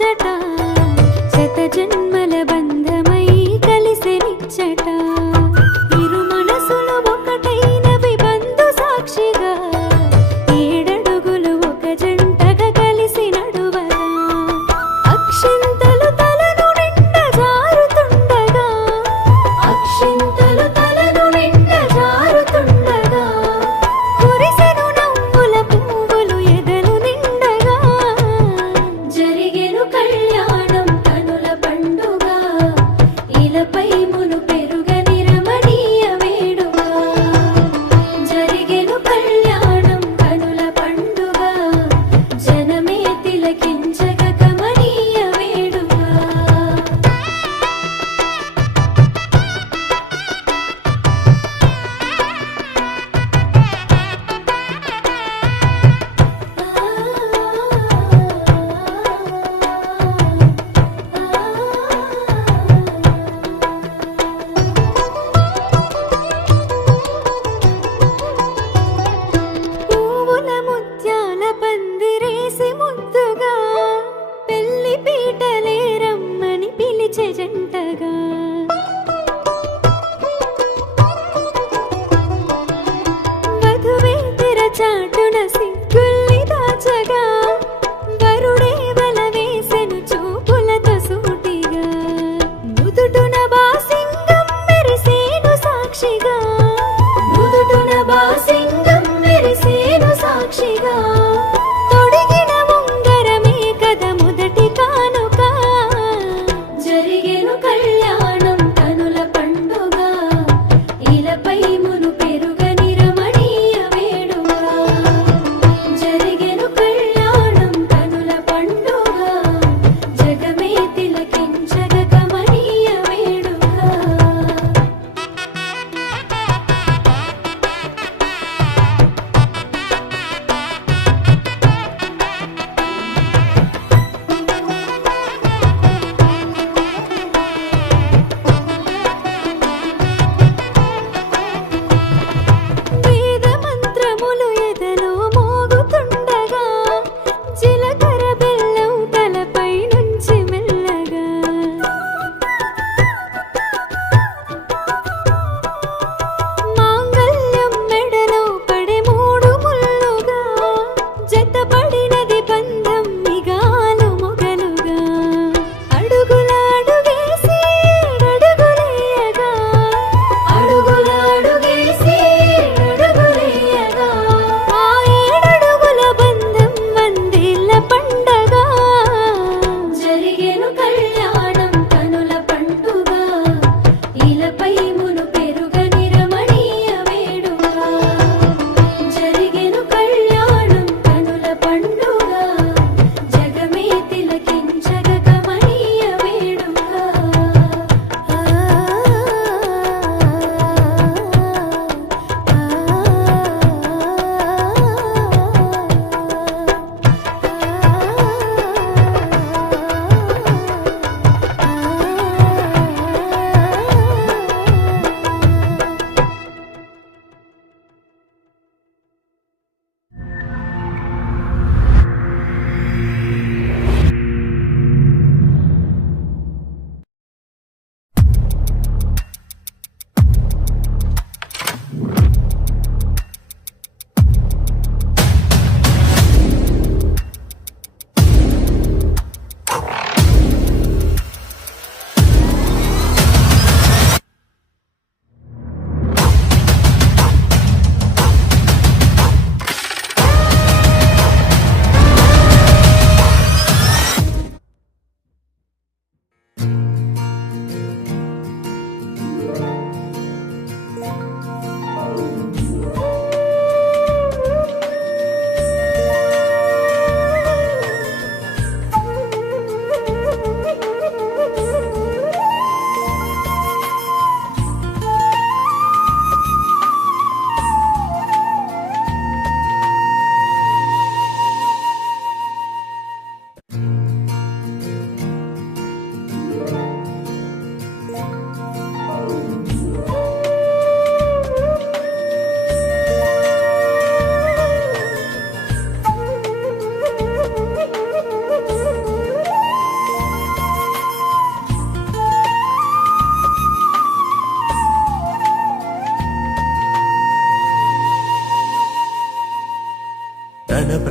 ముచ్చట శత జన్మల బంధమై కలిసెనిచ్చట ఇరు మనసులు ఒకటైనవి బంధు సాక్షిగా ఏడడుగులు ఒక జంటగా కలిసి నడువగా అక్షింతలు తలను నిండ జారుతుండగా అక్షింతలు తలను నిండ జారుతుండగా కురిసెను నవ్వుల పువ్వులు ఎదలు నిండగా జరిగెను కళ్యాణం కనుల పండుగ ఇలపై మును పెరుగని రమణీయ వేడుక జరిగెను కళ్యాణం కనుల పండుగ జనమే తిలకించగ కమనీయ వేడుక పువ్వుల ముత్యాల పందిరేసి ముద్దుగా పెళ్లి పీటలే రమ్మని పిలిచే జంటగా వధువే తెరచాటున సిగ్గుల్ని దాచగా వరుడే వల వేసెను చూపులతో సూటిగా నుదుటున బాసింగం మెరిసేను సాక్షిగా నుదుటున బాసింగం మెరిసేను సాక్షిగా తొడిగిన ఉంగరమే కద మొదటి కానుక జరిగెను కళ్యాణం కనుల పండుగ ఇలపై మును పెరుగని రమణీయ వేడుక జరిగెను కళ్యాణం కనుల పండుగ జగమే తిలకించగ కమనీయ వేడుక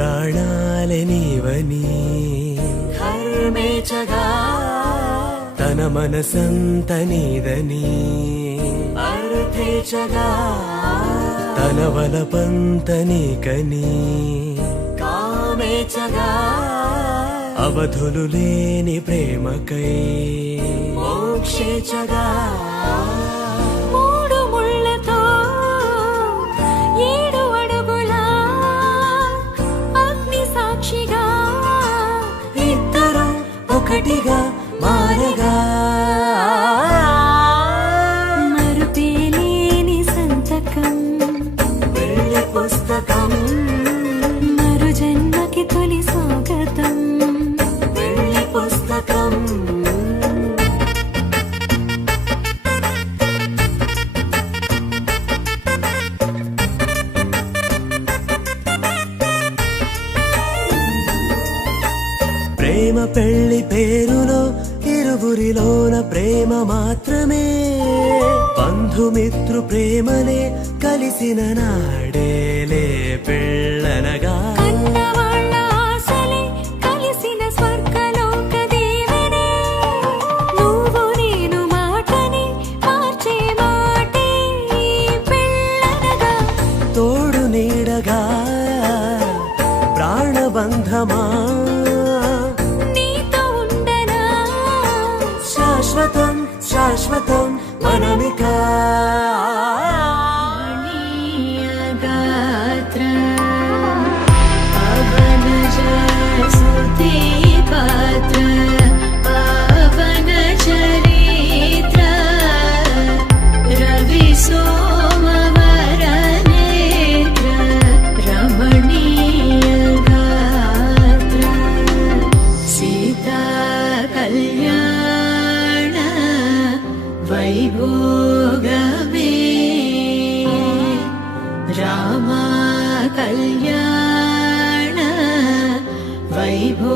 ప్రాణాలే నీవని ధర్మేచగా తన మనసంత నీదని అర్థేచగా తన వలపంత నీకని కామేచగా అవధులు లేని ప్రేమకై మోక్షేచగా మూడు ముళ్ళతో 7 అడుగుల అగ్ని సాక్షిగా ఇద్దరు ఒకటిగా మారగా మరుపేలేని సంతకం వెళ్ళి పుస్తకం మరు జన్మకి తొలి స్వాగతం వెళ్ళి పుస్తకం ప్రేమ పెళ్లి పేరులో ఇరువురిలోన ప్రేమ మాత్రమే బంధుమిత్రు ప్రేమనే కలిసిన నాడేలే పెళ్ళనగా కన్నవాళ్ళ ఆశలే కలిసిన స్వర్గలోక దేవనే నువ్వు నేను మాటని మార్చే మాటే పెళ్ళనగా తోడు నీడగా ప్రాణబంధమా నీతో ఉండనా శాశ్వతం శాశ్వతం మనమిక गात्र पवनज स्तुति पात्र पावन चरित्र रवि सोमवर नेत्र रमणीय गात्र सीता कल्याण वैभोगमे रामा कल्याण वैभोग